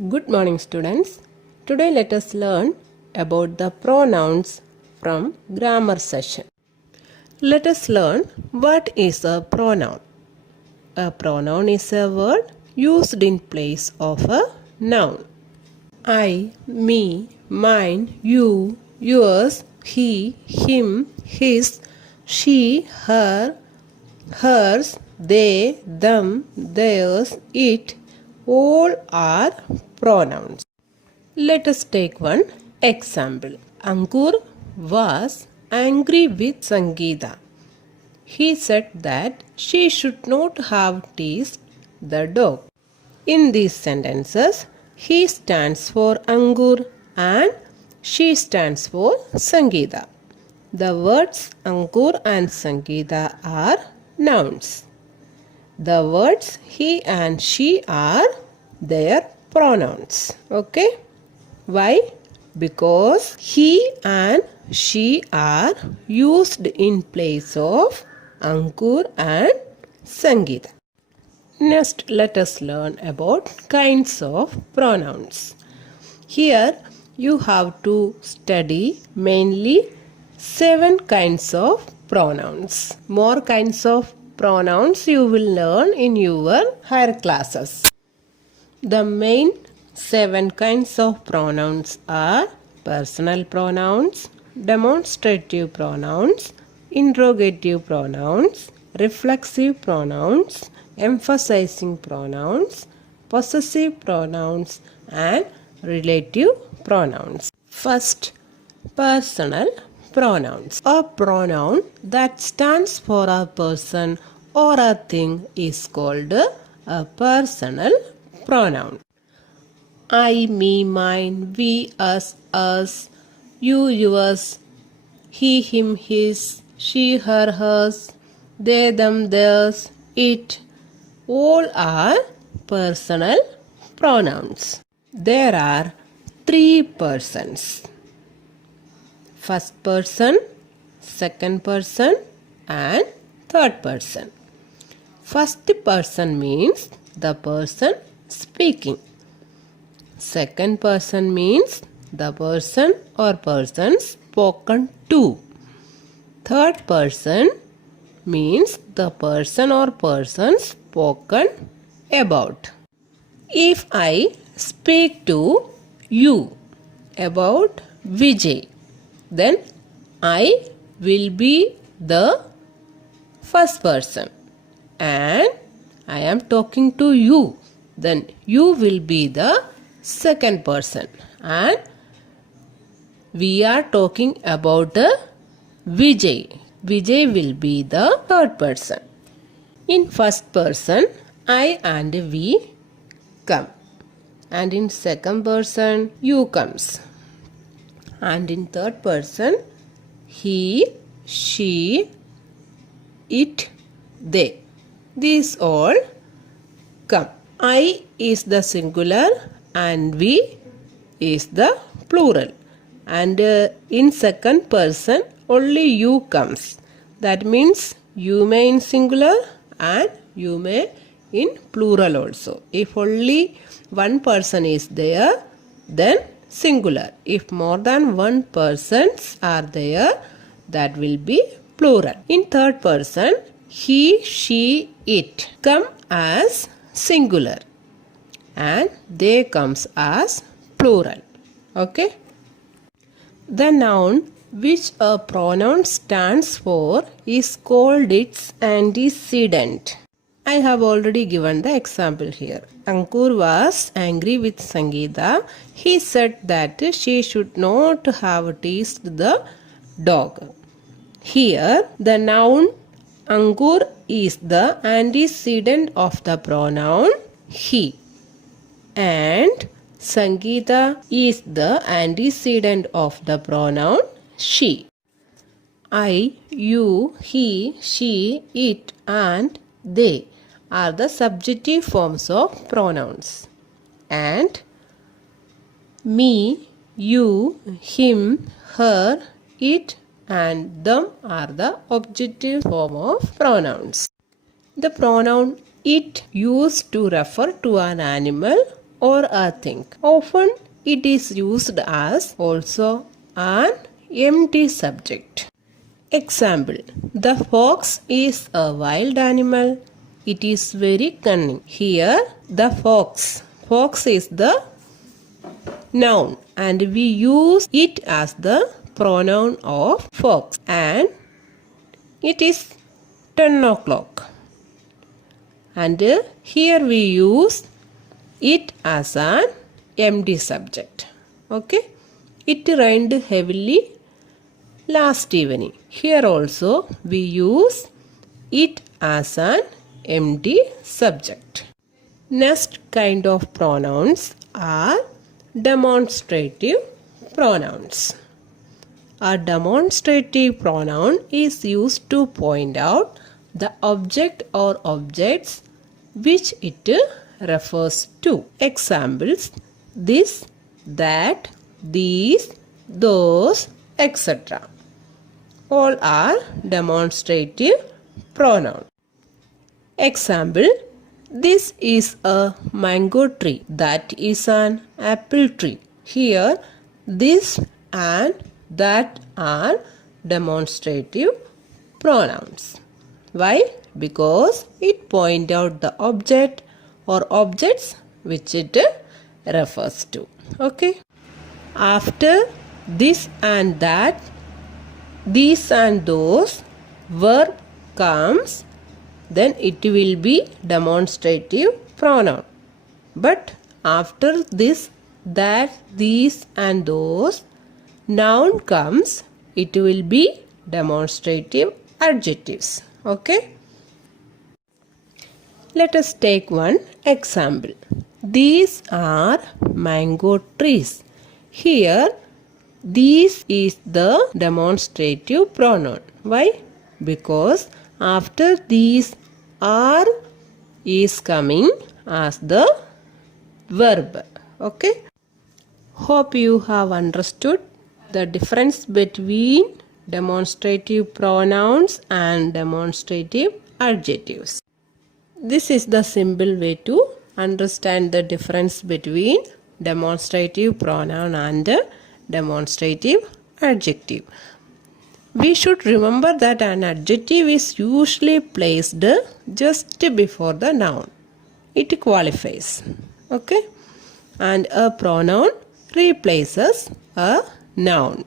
Good morning, students. Today let us learn about the pronouns from grammar session. Let us learn what is a pronoun. A pronoun is a word used in place of a noun. I, me, mine, you, yours, he, him, his, she, her, hers, they, them, theirs, it, all are pronouns. Let us take one example. Ankur was angry with Sangeeta. He said that she should not have teased the dog. In these sentences, he stands for Ankur and she stands for Sangeeta. The words Ankur and Sangeeta are nouns. The words he and she are their pronouns. Okay? Why? Because he and she are used in place of Ankur and Sangeeta. Next, let us learn about kinds of pronouns. Here, you have to study mainly 7 kinds of pronouns. More kinds of pronouns you will learn in your higher classes. The main 7 kinds of pronouns are personal pronouns, demonstrative pronouns, interrogative pronouns, reflexive pronouns, emphasizing pronouns, possessive pronouns, and relative pronouns. First, personal pronouns. A pronoun that stands for a person or a thing is called a personal pronoun. I, me, mine, we, us, you, yours, he, him, his, she, her, hers, they, them, theirs, it, all are personal pronouns. There are 3 persons. First person, second person, and third person. First person means the person speaking. Second person means the person or persons spoken to. Third person means the person or persons spoken about. If I speak to you about Vijay, then I will be the first person and I am talking to you, then you will be the second person and we are talking about Vijay. Vijay will be the third person. In first person, I and we come, and in second person, you comes, and in third person, he, she, it, they. These all come. I is the singular and we is the plural. And in second person, only you comes. That means you may in singular and you may in plural also. If only one person is there, then singular. If more than one persons are there, that will be plural. In third person, he, she, it come as singular and they comes as plural. Okay? The noun which a pronoun stands for is called its antecedent. I have already given the example here. Ankur was angry with Sangeeta. He said that she should not have teased the dog. Here, the noun Ankur is the antecedent of the pronoun he, and Sangeeta is the antecedent of the pronoun she. I, you, he, she, it, and they are the subjective forms of pronouns. And me, you, him, her, it, and them are the objective form of pronouns. The pronoun it used to refer to an animal or a thing. Often it is used as also an empty subject. Example: the fox is a wild animal. It is very cunning. Here, the fox. Fox is the noun and we use it as the pronoun of fox. And it is 10 o'clock. And here we use it as an empty subject. Okay. It rained heavily last evening. Here also we use it as an empty subject. Next kind of pronouns are demonstrative pronouns. A demonstrative pronoun is used to point out the object or objects which it refers to. Examples: this, that, these, those, etc. All are demonstrative pronouns. Example: this is a mango tree. That is an apple tree. Here, this and that are demonstrative pronouns. Why? Because it points out the object or objects which it refers to. Okay. After this and that, these and those verb comes, then it will be demonstrative pronoun. But after this, that, these and those noun comes, it will be demonstrative adjectives. Okay. Let us take one example. These are mango trees. Here, these is the demonstrative pronoun. Why? Because after these are is coming as the verb. Okay. Hope you have understood the difference between demonstrative pronouns and demonstrative adjectives. This is the simple way to understand the difference between demonstrative pronoun and demonstrative adjective. We should remember that an adjective is usually placed just before the noun. It qualifies. Okay? And a pronoun replaces a noun.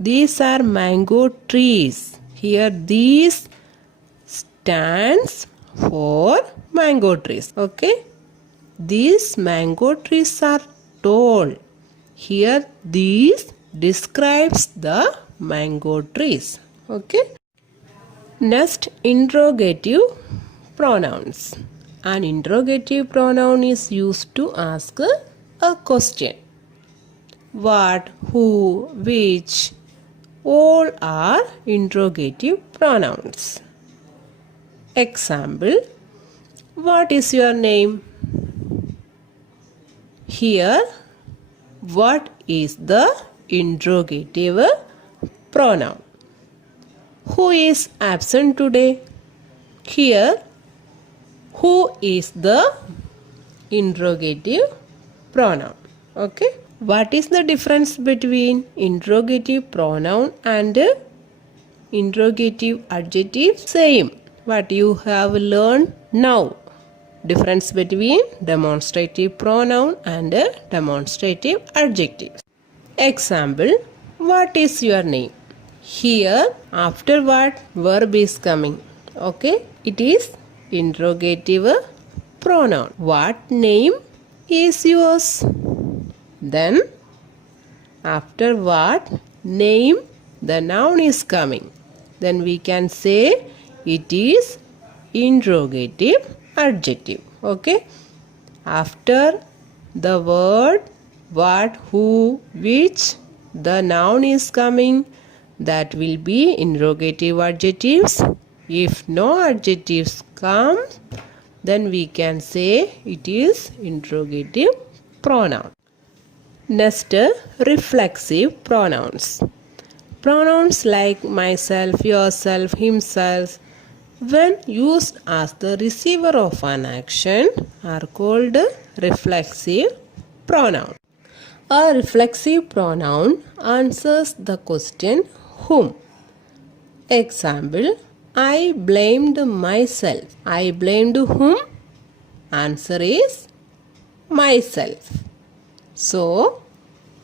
These are mango trees. Here, these stands for mango trees. Okay? These mango trees are tall. Here, these describes the mango trees. Okay? Next, interrogative pronouns. An interrogative pronoun is used to ask a question. What, who, which, all are interrogative pronouns. Example: what is your name? Here, what is the interrogative pronoun? Who is absent today? Here, who is the interrogative pronoun. Okay. What is the difference between interrogative pronoun and interrogative adjective? Same. What you have learned now. Difference between demonstrative pronoun and demonstrative adjective. Example: what is your name? Here, after what verb is coming? Okay. It is interrogative pronoun. What name is yours? Then, after what name the noun is coming, then we can say it is interrogative adjective. Okay. After the word what, who, which, the noun is coming, that will be interrogative adjectives. If no adjectives come, then we can say it is interrogative pronoun. Next, reflexive pronouns. Pronouns like myself, yourself, himself, when used as the receiver of an action are called reflexive pronoun. A reflexive pronoun answers the question whom. Example, I blamed myself. I blamed whom? Answer is myself. So,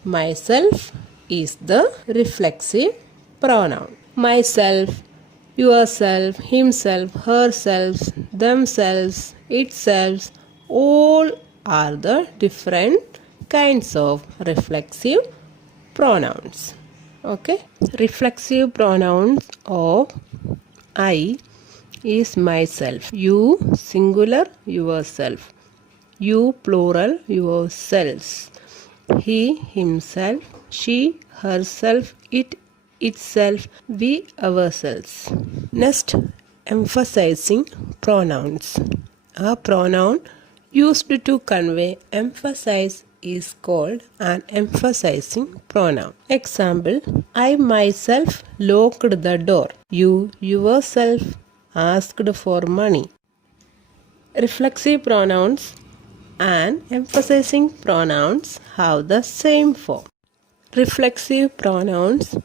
myself is the reflexive pronoun. Myself, yourself, himself, herself, themselves, itself, all are the different kinds of reflexive pronouns. Okay, reflexive pronouns of I is myself, you singular, yourself, you plural, yourselves, he himself, she herself, it itself, we ourselves. Next, emphasizing pronouns. A pronoun used to convey emphasis is called an emphasizing pronoun. Example, I myself locked the door. You yourself asked for money. Reflexive pronouns and emphasizing pronouns have the same form. Reflexive pronouns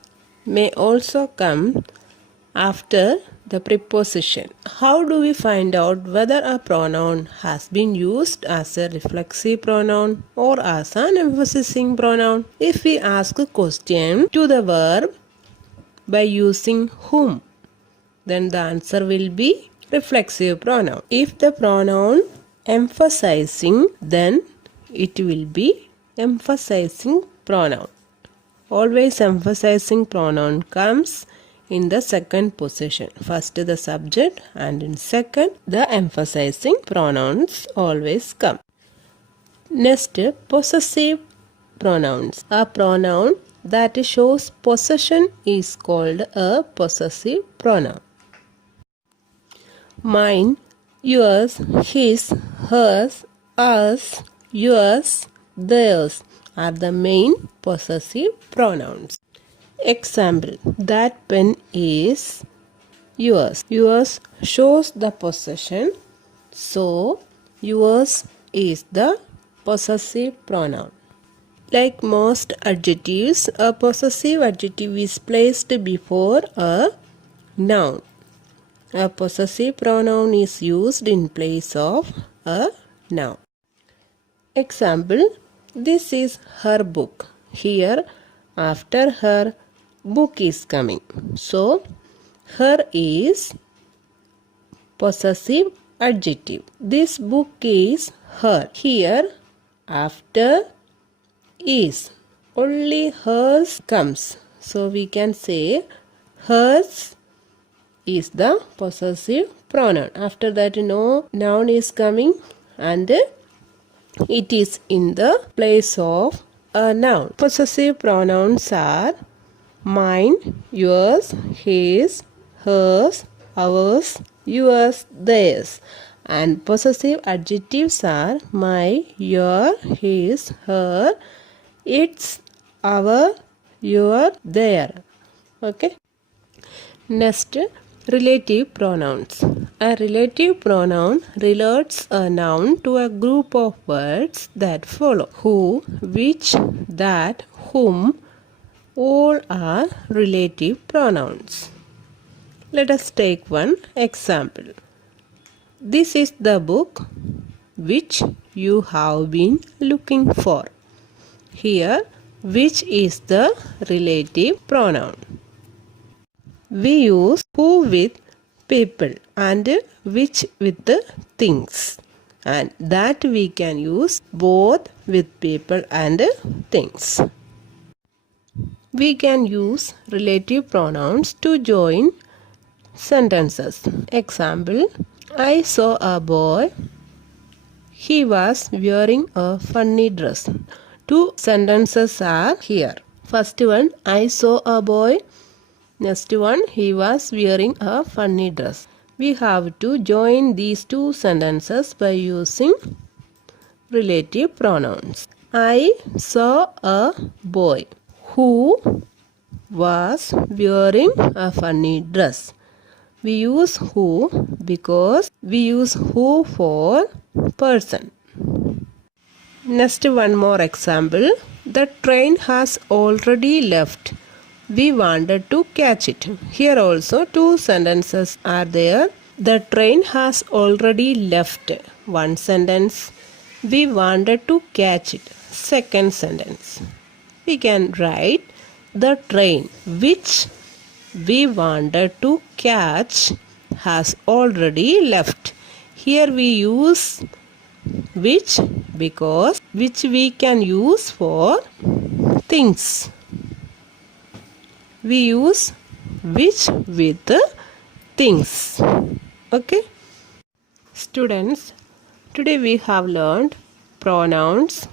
may also come after the preposition. How do we find out whether a pronoun has been used as a reflexive pronoun or as an emphasizing pronoun? If we ask a question to the verb by using whom, then the answer will be reflexive pronoun. If the pronoun emphasizing, then it will be emphasizing pronoun. Always emphasizing pronoun comes in the second position. First the subject and in second the emphasizing pronouns always come. Next, possessive pronouns. A pronoun that shows possession is called a possessive pronoun. Mine, yours, his, hers, ours, yours, theirs are the main possessive pronouns. Example, that pen is yours. Yours shows the possession, so yours is the possessive pronoun. Like most adjectives, a possessive adjective is placed before a noun. A possessive pronoun is used in place of a noun. Example, this is her book. Here, after her, book is coming. So, her is possessive adjective. This book is her. Here, after is, only hers comes. So, we can say hers is the possessive pronoun. After that, no noun is coming and it is in the place of a noun. Possessive pronouns are mine, yours, his, hers, ours, yours, theirs. And possessive adjectives are my, your, his, her, its, our, your, their. Okay. Next, relative pronouns. A relative pronoun relates a noun to a group of words that follow. Who, which, that, whom, all are relative pronouns. Let us take one example. This is the book which you have been looking for. Here, which is the relative pronoun. We use who with people and which with the things, and that we can use both with people and things. We can use relative pronouns to join sentences. Example, I saw a boy. He was wearing a funny dress. Two sentences are here. First one, I saw a boy. Next one, he was wearing a funny dress. We have to join these two sentences by using relative pronouns. I saw a boy who was wearing a funny dress. We use who because we use who for person. Next, one more example. The train has already left. We wanted to catch it. Here also two sentences are there. The train has already left. One sentence. We wanted to catch it. Second sentence. We can write the train which we wanted to catch has already left. Here we use which because which we can use for things. We use which with things. Okay. Students, today we have learned pronouns,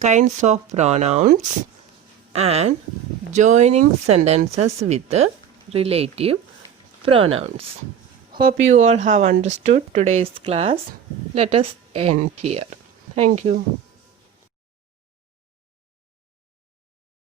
kinds of pronouns, and joining sentences with relative pronouns. Hope you all have understood today's class. Let us end here. Thank you.